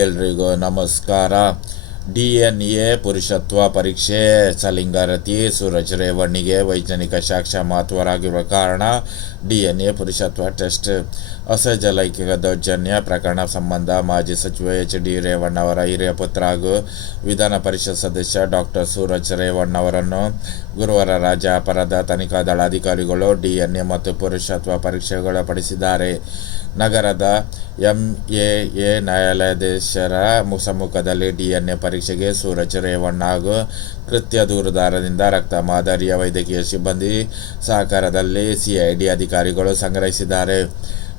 ಎಲ್ರಿಗೂ ನಮಸ್ಕಾರ. D N A ಪುರುಷತ್ವ ಪರೀಕ್ಷೆ ಸಲಿಂಗಾರತಿ ಸೂರಜ್ ರೇವಣ್ಣಿಗೆ ವೈಜ್ಞಾನಿಕ ಸಾಕ್ಷ್ಯ ಮಹತ್ವರಾಗಿರುವ ಕಾರಣ ಡಿ ಎನ್ ಎ ಪುರುಷತ್ವ ಟೆಸ್ಟ್. ಅಸಹಜ ಲೈಂಗಿಕ ದೌರ್ಜನ್ಯ ಪ್ರಕರಣ ಸಂಬಂಧ ಮಾಜಿ ಸಚಿವ ಎಚ್ ಡಿ ರೇವಣ್ಣ ಅವರ ಹಿರಿಯ ಪುತ್ರ ಹಾಗೂ ವಿಧಾನ ಪರಿಷತ್ ಸದಸ್ಯ ಡಾಕ್ಟರ್ ಸೂರಜ್ ರೇವಣ್ಣ ಅವರನ್ನು ಗುರುವಾರ ರಾಜ್ಯ ಅಪರಾಧ ತನಿಖಾ ದಳ ಅಧಿಕಾರಿಗಳು ಡಿ ಎನ್ ಎ ಮತ್ತು ಪುರುಷತ್ವ ಪರೀಕ್ಷೆಗೊಳಪಡಿಸಿದ್ದಾರೆ ನಗರದ ಎಂಎಎ ನ್ಯಾಯಾಲಯಾಧೀಶರ ಸಮ್ಮುಖದಲ್ಲಿ ಡಿಎನ್ಎ ಪರೀಕ್ಷೆಗೆ ಸೂರಜ್ ರೇವಣ್ಣ ಹಾಗೂ ಕೃತ್ಯ ದೂರುದಾರದಿಂದ ರಕ್ತ ಮಾದರಿಯ ವೈದ್ಯಕೀಯ ಸಿಬ್ಬಂದಿ ಸಹಕಾರದಲ್ಲಿ ಸಿಐಡಿ ಅಧಿಕಾರಿಗಳು ಸಂಗ್ರಹಿಸಿದ್ದಾರೆ.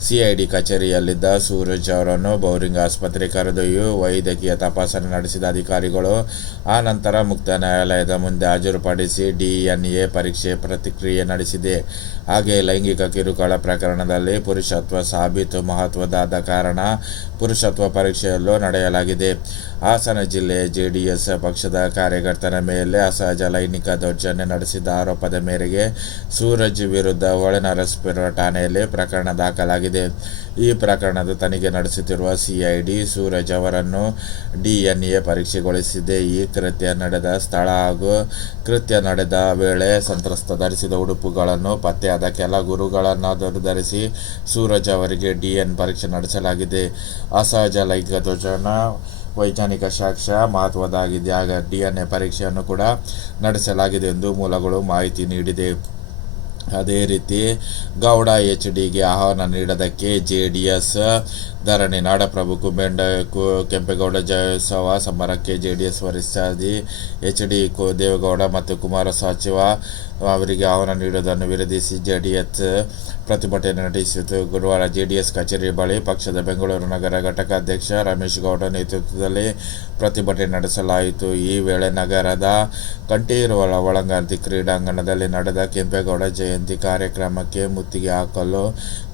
ಸಿಐಡಿ ಕಚೇರಿಯಲ್ಲಿದ್ದ ಸೂರಜ್ ಅವರನ್ನು ಬೌರಿಂಗ್ ಆಸ್ಪತ್ರೆ ಕರೆದೊಯ್ಯು ವೈದ್ಯಕೀಯ ತಪಾಸಣೆ ನಡೆಸಿದ ಅಧಿಕಾರಿಗಳು. ಆ ನಂತರ ಮುಕ್ತ ನ್ಯಾಯಾಲಯದ ಮುಂದೆ ಹಾಜರುಪಡಿಸಿ ಡಿಎನ್ಎ ಪರೀಕ್ಷೆ ಪ್ರತಿಕ್ರಿಯೆ ನಡೆಸಿದೆ. ಹಾಗೆ ಲೈಂಗಿಕ ಕಿರುಕುಳ ಪ್ರಕರಣದಲ್ಲಿ ಪುರುಷತ್ವ ಸಾಬೀತು ಮಹತ್ವದಾದ ಕಾರಣ ಪುರುಷತ್ವ ಪರೀಕ್ಷೆಯಲ್ಲೂ ನಡೆಯಲಾಗಿದೆ. ಹಾಸನ ಜಿಲ್ಲೆ ಜೆಡಿಎಸ್ ಪಕ್ಷದ ಕಾರ್ಯಕರ್ತನ ಮೇಲೆ ಅಸಹಜ ಲೈಂಗಿಕ ದೌರ್ಜನ್ಯ ನಡೆಸಿದ ಆರೋಪದ ಮೇರೆಗೆ ಸೂರಜ್ ವಿರುದ್ಧ ಒಳನರಸ್ಪಿರುವ ಠಾಣೆಯಲ್ಲಿ ಪ್ರಕರಣ ದಾಖಲಾಗಿದೆ. ಈ ಪ್ರಕರಣದ ತನಿಖೆ ನಡೆಸುತ್ತಿರುವ ಸಿಐಡಿ ಸೂರಜ್ ಅವರನ್ನು ಡಿಎನ್ಎ ಪರೀಕ್ಷೆಗೊಳಿಸಿದೆ. ಈ ಕೃತ್ಯ ನಡೆದ ಸ್ಥಳ ಹಾಗೂ ಕೃತ್ಯ ನಡೆದ ವೇಳೆ ಸಂತ್ರಸ್ತ ಧರಿಸಿದ ಉಡುಪುಗಳನ್ನು ಪತ್ತೆಯಾದ ಕೆಲ ಗುರುಗಳನ್ನಾದರೂ ಧರಿಸಿ ಸೂರಜ್ ಅವರಿಗೆ ಡಿಎನ್ ಪರೀಕ್ಷೆ ನಡೆಸಲಾಗಿದೆ. ಅಸಹಜ ಲೈಂಗಿಕ ದೋಷಣ ವೈಜ್ಞಾನಿಕ ಸಾಕ್ಷ್ಯ ಮಹತ್ವದಾಗಿದೆ ಆಗ ಡಿಎನ್ಎ ಪರೀಕ್ಷೆಯನ್ನು ಕೂಡ ನಡೆಸಲಾಗಿದೆ ಎಂದು ಮೂಲಗಳು ಮಾಹಿತಿ ನೀಡಿದೆ. ಅದೇ ರೀತಿ ಗೌಡ ಎಚ್ ಡಿಗೆ ಆಹ್ವಾನ ನೀಡೋದಕ್ಕೆ ಜೆ ಡಿ ಎಸ್ ಧರಣಿ, ನಾಡಪ್ರಭು ಕುಂಬೆಂಡ ಕು, ಕೆಂಪೇಗೌಡ ಜಯೋತ್ಸವ ಸಮರಕ್ಕೆ ಜೆ ಡಿ ಎಸ್ ವರಿಷ್ಠಾಧಿ ಎಚ್ ಡಿ ಕು, ದೇವೇಗೌಡ ಮತ್ತು ಕುಮಾರ ಸಚಿವ ಅವರಿಗೆ ಆಹ್ವಾನ ನೀಡುವುದನ್ನು ವಿರೋಧಿಸಿ ಜೆ ಡಿ ಎಸ್ ಪ್ರತಿಭಟನೆ ನಡೆಸಿತು ಗುರುವಾರ ಜೆ ಡಿ ಎಸ್ ಕಚೇರಿ ಬಳಿ ಪಕ್ಷದ ಬೆಂಗಳೂರು ನಗರ ಘಟಕಾಧ್ಯಕ್ಷ ರಮೇಶ್ ಗೌಡ ನೇತೃತ್ವದಲ್ಲಿ ಪ್ರತಿಭಟನೆ ನಡೆಸಲಾಯಿತು. ಈ ವೇಳೆ ನಗರದ ಕಂಠೀರುವ ಒಳಗಾಂತಿ ಕ್ರೀಡಾಂಗಣದಲ್ಲಿ ನಡೆದ ಕೆಂಪೇಗೌಡ ಜಯಂತಿ ಕಾರ್ಯಕ್ರಮಕ್ಕೆ ಮುತ್ತಿಗೆ ಹಾಕಲು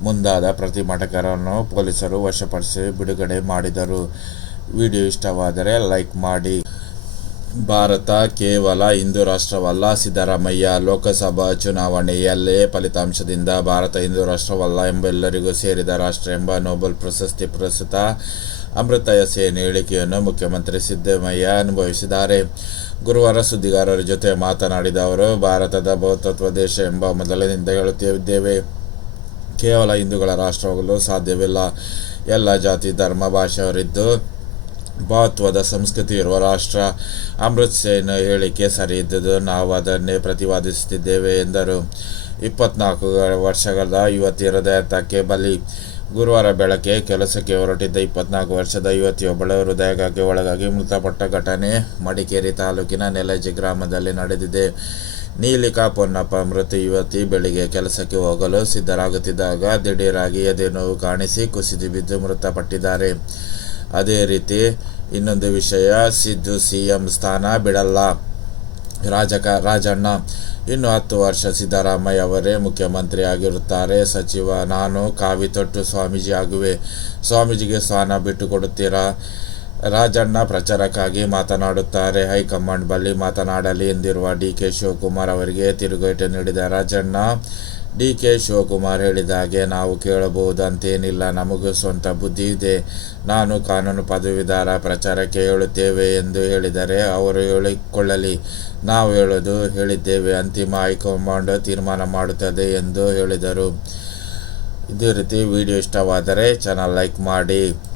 ಮುಂದಾದ ಪ್ರತಿಭಟಕರನ್ನು ಪೊಲೀಸರು ವಶಪಡಿಸಿ ಬಿಡುಗಡೆ ಮಾಡಿದರು. ವಿಡಿಯೋ ಇಷ್ಟವಾದರೆ ಲೈಕ್ ಮಾಡಿ. ಭಾರತ ಕೇವಲ ಹಿಂದೂ ರಾಷ್ಟ್ರವಲ್ಲ. ಸಿದ್ದರಾಮಯ್ಯ ಲೋಕಸಭಾ ಚುನಾವಣೆಯಲ್ಲೇ ಫಲಿತಾಂಶದಿಂದ ಭಾರತ ಹಿಂದೂ ರಾಷ್ಟ್ರವಲ್ಲ ಎಂಬೆಲ್ಲರಿಗೂ ಸೇರಿದ ರಾಷ್ಟ್ರ ಎಂಬ ನೋಬೆಲ್ ಪ್ರಶಸ್ತಿ ಪ್ರಸ್ತುತ ಅಮೃತ ಸೇನ್ ಹೇಳಿಕೆಯನ್ನು ಮುಖ್ಯಮಂತ್ರಿ ಸಿದ್ದರಾಮಯ್ಯ ಅನುಭವಿಸಿದ್ದಾರೆ. ಗುರುವಾರ ಸುದ್ದಿಗಾರರ ಜೊತೆ ಮಾತನಾಡಿದ ಅವರು, ಭಾರತದ ಬಹುತತ್ವ ದೇಶ ಎಂಬ ಮೊದಲಿನಿಂದ ಹೇಳುತ್ತಿದ್ದೇವೆ. ಕೇವಲ ಹಿಂದೂಗಳ ರಾಷ್ಟ್ರವಾಗಲು ಸಾಧ್ಯವಿಲ್ಲ. ಎಲ್ಲ ಜಾತಿ, ಧರ್ಮ ಭಾಷೆಯವರಿದ್ದು ಮಹತ್ವದ ಸಂಸ್ಕೃತಿ ಇರುವ ರಾಷ್ಟ್ರ. ಅಮೃತ್ ಸೇನ್ ಹೇಳಿಕೆ ಸರಿ ಇದ್ದುದು ನಾವು ಅದನ್ನೇ ಪ್ರತಿಪಾದಿಸುತ್ತಿದ್ದೇವೆ ಎಂದರು. ಇಪ್ಪತ್ನಾಲ್ಕು ವರ್ಷಗಳ ಯುವತಿ ಹೃದಯಾಘಾತಕ್ಕೆ ಬಲಿ. ಗುರುವಾರ ಬೆಳಗ್ಗೆ ಕೆಲಸಕ್ಕೆ ಹೊರಟಿದ್ದ ಇಪ್ಪತ್ನಾಲ್ಕು ವರ್ಷದ ಯುವತಿಯೊಬ್ಬಳ ಹೃದಯಾಘಾತಕ್ಕೆ ಒಳಗಾಗಿ ಮೃತಪಟ್ಟ ಘಟನೆ ಮಡಿಕೇರಿ ತಾಲೂಕಿನ ನೆಲಜಿ ಗ್ರಾಮದಲ್ಲಿ ನಡೆದಿದೆ. ನೀಲಿಕಾ ಪೊನ್ನಪ್ಪ ಮೃತ ಯುವತಿ ಬೆಳಿಗ್ಗೆ ಕೆಲಸಕ್ಕೆ ಹೋಗಲು ಸಿದ್ಧರಾಗುತ್ತಿದ್ದಾಗ ದಿಢೀರಾಗಿ ಎದೆ ನೋವು ಕಾಣಿಸಿ ಕುಸಿದು ಬಿದ್ದು ಮೃತಪಟ್ಟಿದ್ದಾರೆ. ಅದೇ ರೀತಿ ಇನ್ನೊಂದು ವಿಷಯ, ಸಿದ್ದು ಸಿಎಂ ಸ್ಥಾನ ಬಿಡಲ್ಲ. ರಾಜಕ, ರಾಜಣ್ಣ ಇನ್ನು ಹತ್ತು ವರ್ಷ ಸಿದ್ದರಾಮಯ್ಯ ಅವರೇ ಮುಖ್ಯಮಂತ್ರಿ ಆಗಿರುತ್ತಾರೆ. ಸಚಿವ, ನಾನು ಕಾವಿ ತೊಟ್ಟು ಸ್ವಾಮೀಜಿ ಆಗುವೆ. ಸ್ವಾಮೀಜಿಗೆ ಸ್ಥಾನ ಬಿಟ್ಟು ಕೊಡುತ್ತೀರಾ ರಾಜಣ್ಣ ಪ್ರಚಾರಕ್ಕಾಗಿ ಮಾತನಾಡುತ್ತಾರೆ. ಹೈಕಮಾಂಡ್ ಬಳಿ ಮಾತನಾಡಲಿ ಎಂದಿರುವ ಡಿ ಕೆ ಶಿವಕುಮಾರ್ ಅವರಿಗೆ ತಿರುಗೇಟು ನೀಡಿದ ರಾಜಣ್ಣ, ಡಿ ಕೆ ಶಿವಕುಮಾರ್ ಹೇಳಿದ ಹಾಗೆ ನಾವು ಕೇಳಬಹುದಂತೇನಿಲ್ಲ, ನಮಗೂ ಸ್ವಂತ ಬುದ್ಧಿ ಇದೆ. ನಾನು ಕಾನೂನು ಪದವೀಧರ ಪ್ರಚಾರಕ್ಕೆ ಹೇಳುತ್ತೇವೆ ಎಂದು ಹೇಳಿದರೆ ಅವರು ಹೇಳಿಕೊಳ್ಳಲಿ. ನಾವು ಹೇಳೋದು ಹೇಳಿದ್ದೇವೆ, ಅಂತಿಮ ಹೈಕಮಾಂಡ್ ತೀರ್ಮಾನ ಮಾಡುತ್ತದೆ ಎಂದು ಹೇಳಿದರು. ಇದೇ ರೀತಿ ವಿಡಿಯೋ ಇಷ್ಟವಾದರೆ ಚಾನಲ್ ಲೈಕ್ ಮಾಡಿ.